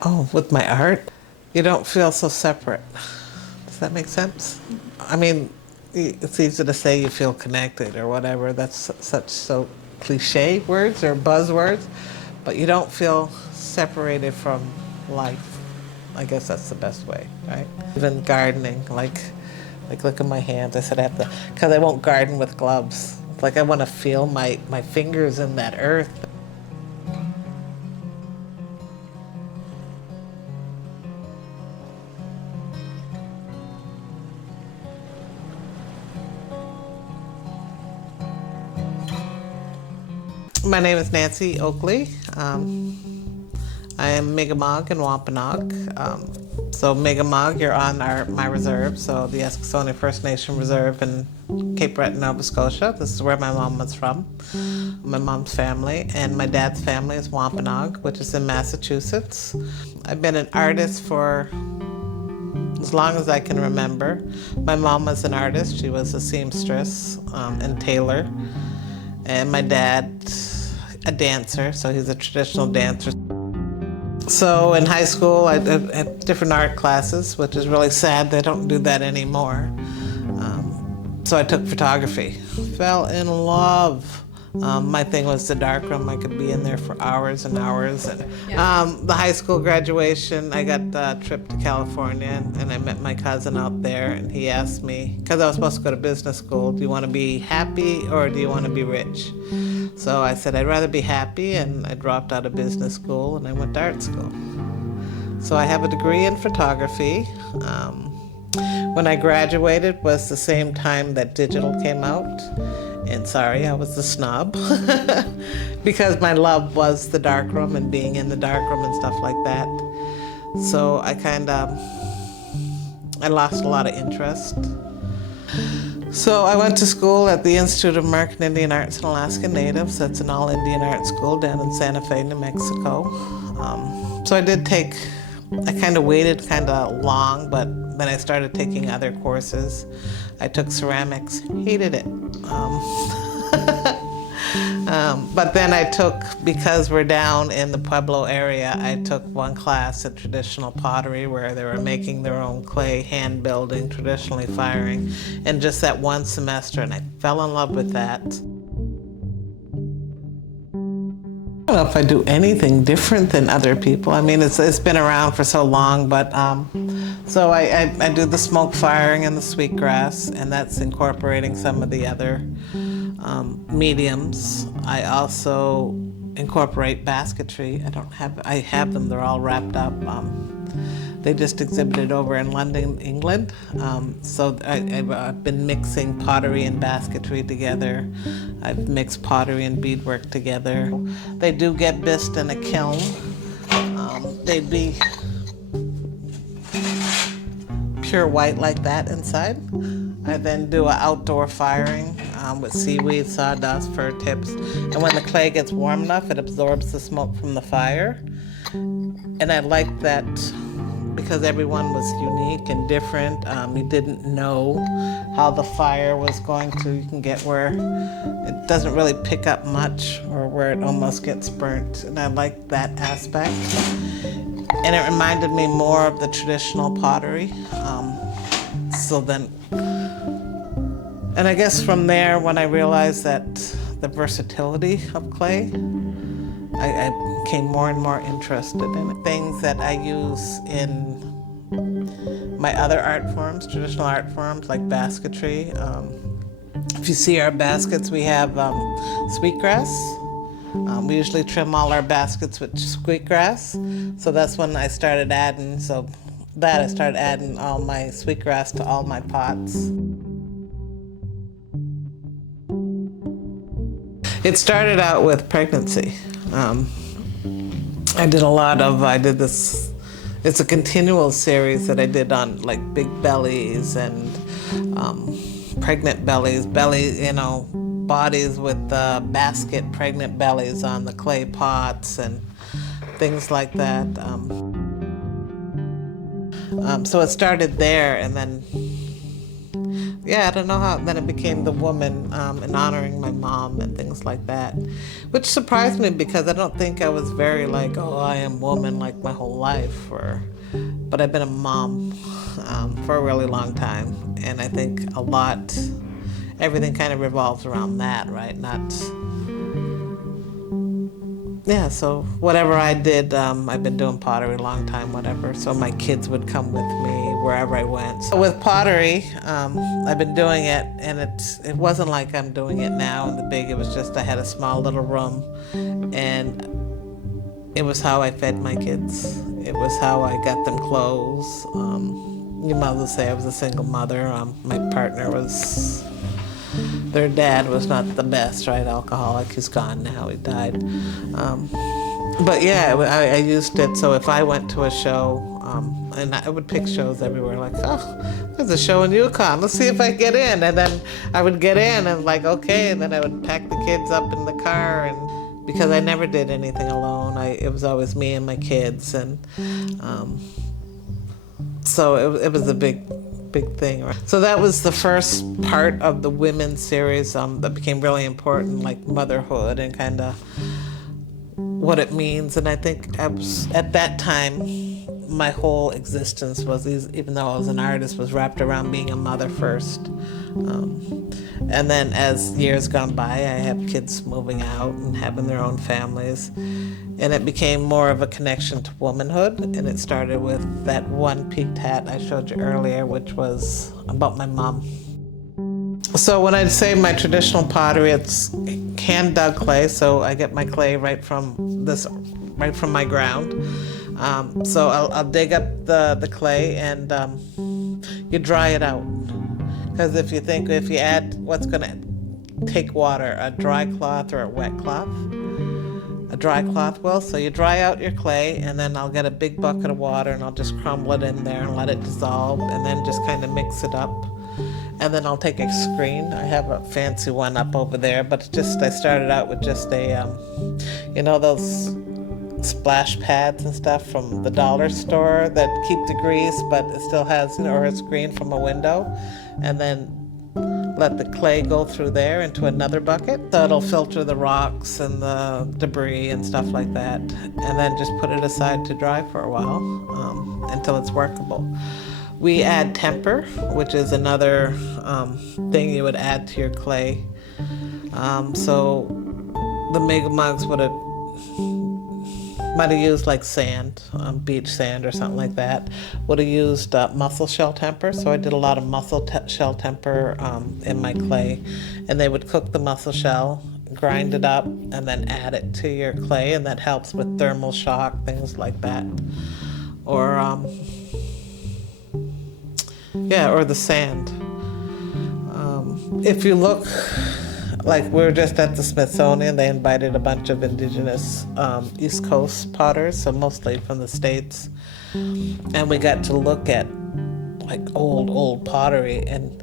Oh, with my art, you don't feel so separate. Does that make sense? I mean, it's easy to say you feel connected or whatever. That's such so cliche words or buzzwords, but you don't feel separated from life. I guess that's the best way, right? Even gardening, like look at my hands. I said I have to, because I won't garden with gloves. It's like I want to feel my fingers in that earth. My name is Nancy Oakley. I am Mi'kmaq and Wampanoag. So Mi'kmaq, you're on my reserve, so the Scotia First Nation Reserve in Cape Breton, Nova Scotia. This is where my mom was from, my mom's family, and my dad's family is Wampanoag, which is in Massachusetts. I've been an artist for as long as I can remember. My mom was an artist. She was a seamstress and tailor. And my dad, a dancer, so he's a traditional dancer. So in high school, I had different art classes, which is really sad. They don't do that anymore. So I took photography. Fell in love. My thing was the darkroom. I could be in there for hours and hours. And the high school graduation, I got a trip to California, and I met my cousin out there, and he asked me, because I was supposed to go to business school, do you want to be happy or do you want to be rich? So I said I'd rather be happy, and I dropped out of business school and I went to art school. So I have a degree in photography. When I graduated was the same time that digital came out. And sorry, I was the snob because my love was the darkroom and being in the darkroom and stuff like that. So I lost a lot of interest. So I went to school at the Institute of American Indian Arts and Alaska Natives. That's an all-Indian art school down in Santa Fe, New Mexico. So I kind of waited kind of long, but then I started taking other courses. I took ceramics, hated it. But then I took, because we're down in the Pueblo area, I took one class at traditional pottery where they were making their own clay, hand building, traditionally firing, and just that one semester, and I fell in love with that. I don't know if I do anything different than other people. I mean, it's been around for so long, but so I do the smoke firing and the sweetgrass, and that's incorporating some of the other mediums. I also incorporate basketry. I have them, they're all wrapped up. They just exhibited over in London, England. So I've been mixing pottery and basketry together. I've mixed pottery and beadwork together. They do get bisqued in a kiln. They'd be pure white like that inside. I then do an outdoor firing with seaweed, sawdust, fir tips. And when the clay gets warm enough, it absorbs the smoke from the fire. And I like that because everyone was unique and different. You didn't know how the fire was going to, you can get where it doesn't really pick up much or where it almost gets burnt. And I like that aspect. And it reminded me more of the traditional pottery. And I guess from there, when I realized that the versatility of clay, I became more and more interested in it. Things that I use in my other art forms, traditional art forms like basketry. If you see our baskets, we have sweetgrass. We usually trim all our baskets with sweetgrass. So that's when I started adding, I started adding all my sweetgrass to all my pots. It started out with pregnancy. I did this, it's a continual series that I did on like big bellies and pregnant bellies, bodies with basket pregnant bellies on the clay pots and things like that. So it started there, and then yeah, I don't know how. Then it became the woman, and honoring my mom and things like that, which surprised me because I don't think I was very like, oh, I am woman like my whole life, but I've been a mom for a really long time, and I think everything kind of revolves around that, right? Not. Yeah, so whatever I did, I've been doing pottery a long time, whatever. So my kids would come with me wherever I went. So with pottery, I've been doing it, and it wasn't like I'm doing it now in the big. It was just I had a small little room, and it was how I fed my kids. It was how I got them clothes. You might as well say I was a single mother. My partner was. Their dad was not the best, right? Alcoholic. He's gone now. He died. But yeah, I used it. So if I went to a show, and I would pick shows everywhere, like, oh, there's a show in Yukon. Let's see if I get in. And then I would get in and like, okay. And then I would pack the kids up in the car. And because I never did anything alone, it was always me and my kids. And so it was a big thing. So that was the first part of the women's series that became really important, like motherhood and kind of what it means. And I think I was, at that time, my whole existence was, even though I was an artist, was wrapped around being a mother first. And then as years gone by, I have kids moving out and having their own families. And it became more of a connection to womanhood. And it started with that one peaked hat I showed you earlier, which was about my mom. So when I say my traditional pottery, it's hand dug clay. So I get my clay right from my ground. So I'll dig up the clay and you dry it out. Because if you add what's going to take water, a dry cloth or a wet cloth, a dry cloth will. So you dry out your clay, and then I'll get a big bucket of water and I'll just crumble it in there and let it dissolve, and then just kind of mix it up. And then I'll take a screen. I have a fancy one up over there, but I started out with just those splash pads and stuff from the dollar store that keep the grease, but it still has, or a screen from a window. And then let the clay go through there into another bucket. So it'll filter the rocks and the debris and stuff like that. And then just put it aside to dry for a while until it's workable. We add temper, which is another thing you would add to your clay. So the mega mugs might have used like sand, beach sand or something like that. Would have used mussel shell temper. So I did a lot of mussel shell temper in my clay. And they would cook the mussel shell, grind it up, and then add it to your clay. And that helps with thermal shock, things like that. Or, or the sand. If you look, like we were just at the Smithsonian, they invited a bunch of indigenous East Coast potters, so mostly from the States. And we got to look at like old pottery, and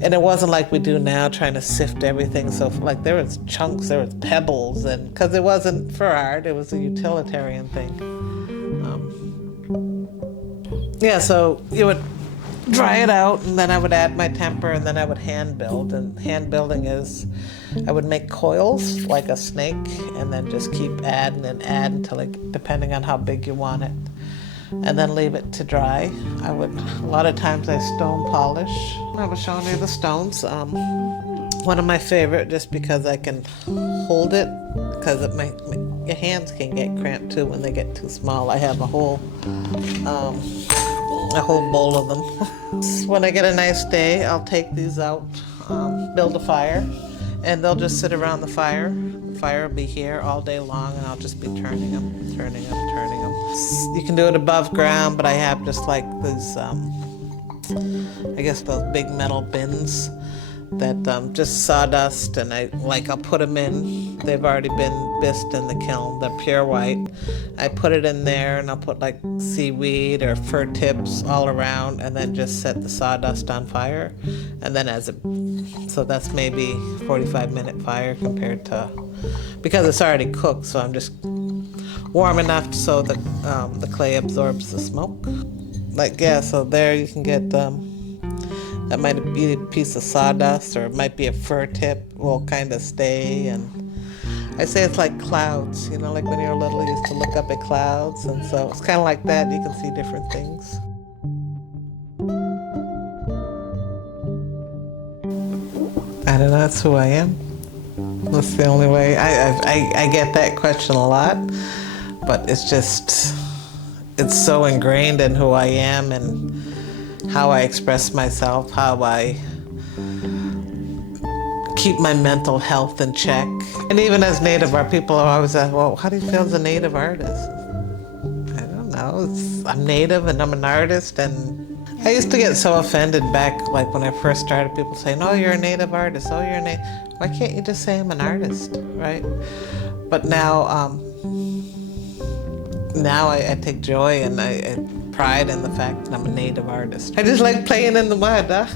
it wasn't like we do now, trying to sift everything. So like there was chunks, there was pebbles, and because it wasn't for art, it was a utilitarian thing. So you would dry it out, and then I would add my temper, and then I would hand build. And hand building is, I would make coils like a snake, and then just keep adding and add until depending on how big you want it, and then leave it to dry. A lot of times I stone polish. I was showing you the stones. One of my favorite, just because I can hold it, because your hands can get cramped too when they get too small. I have a whole bowl of them. When I get a nice day, I'll take these out, build a fire, and they'll just sit around the fire. The fire will be here all day long, and I'll just be turning them. You can do it above ground, but I have just like these, those big metal bins that just sawdust, and I'll put them in. They've already been bisqued in the kiln. They're pure white. I put it in there, and I'll put like seaweed or fir tips all around, and then just set the sawdust on fire. And then so that's maybe 45-minute fire compared to, because it's already cooked, so I'm just warm enough so that the clay absorbs the smoke. So there you can get That might be a piece of sawdust, or it might be a fir tip will kind of stay. And I say it's like clouds, you know, like when you were little, you used to look up at clouds. And so it's kind of like that. You can see different things. I don't know, that's who I am. That's the only way. I get that question a lot, but it's just, it's so ingrained in who I am and how I express myself, how I keep my mental health in check. And even as Native art, people are always like, well, how do you feel as a Native artist? I don't know, I'm Native and I'm an artist, and I used to get so offended back, like when I first started, people saying, oh, you're a Native artist, oh, you're a Native. Why can't you just say I'm an artist, right? But now, now I take joy and I pride in the fact that I'm a Native artist. I just like playing in the mud, huh?